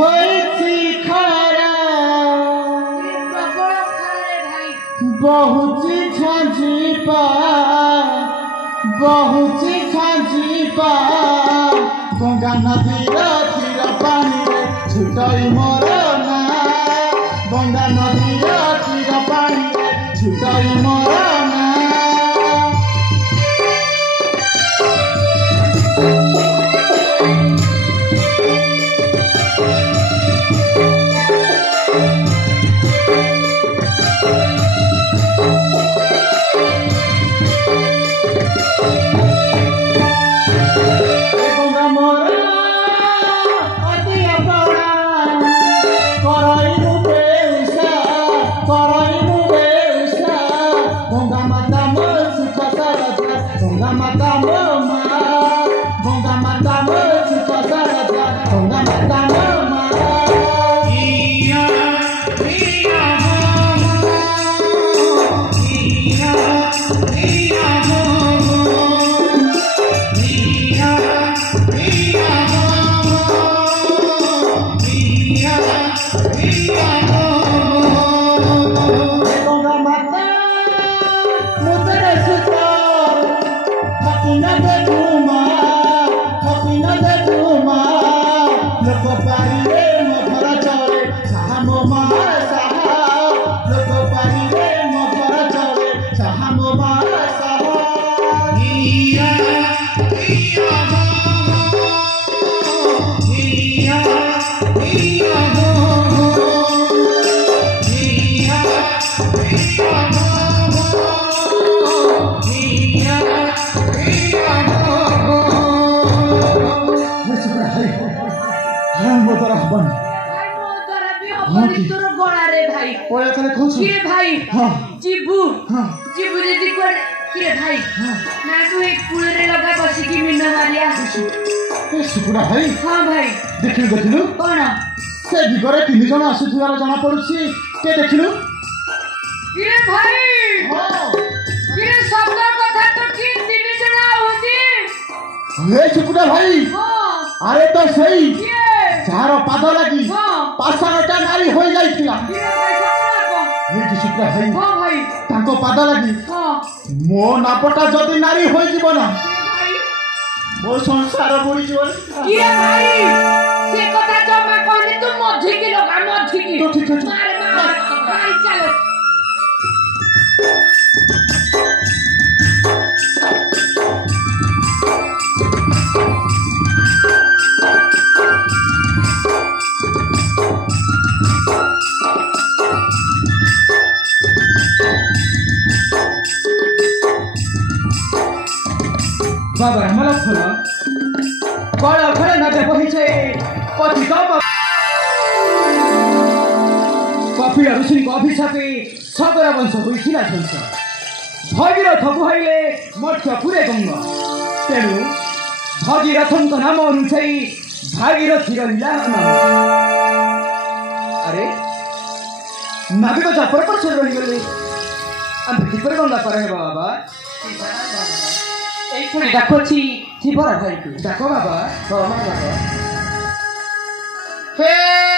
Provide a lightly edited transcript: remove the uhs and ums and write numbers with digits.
होइछि खरा बहुची छांजीपा गंगा नदीर तीर पानी रे छुटई मोर ना गंगा नदीर तीर पानी रे छुटई मोर ना सुकुड़ा भाई हाँ भाई देखिलु कौन से दिगरे 3 जन आसुथिबार जना पड़ुछि के देखिलु ये भाई हां ये शब्द कथा तो की 3 जन होती ए सुकुड़ा भाई हां अरे तो सही ये चारो पाद लगी हां पासाटा नारी होई जाइतिला ये भाई सपना को ये सुकुड़ा भाई हां भाई ताको पाद लगी हां मो नापटा जदी नारी होई जीव ना मो संसार बुड़ी जीवन ये भाई से कथा जमा कहले तू मझी की लगा मझी की तो ठीक है मारे भाई चलो बाबा हमला फला कळ खरे नदे बहिছে पति कप कपिल ऋषि को अभिशापे सगर वंश होइथिला छन्छ भगीरथ गुहाइले मठ पुरे गंगा तेनु भगीरथको नाम अनुसाई भागीरथी रहिला नाम अरे नाबी को जापर पर छोड़ रही गले हम किपर गंगा पर है बाबा देखो छी बड़ा भाई देखो बाबा हे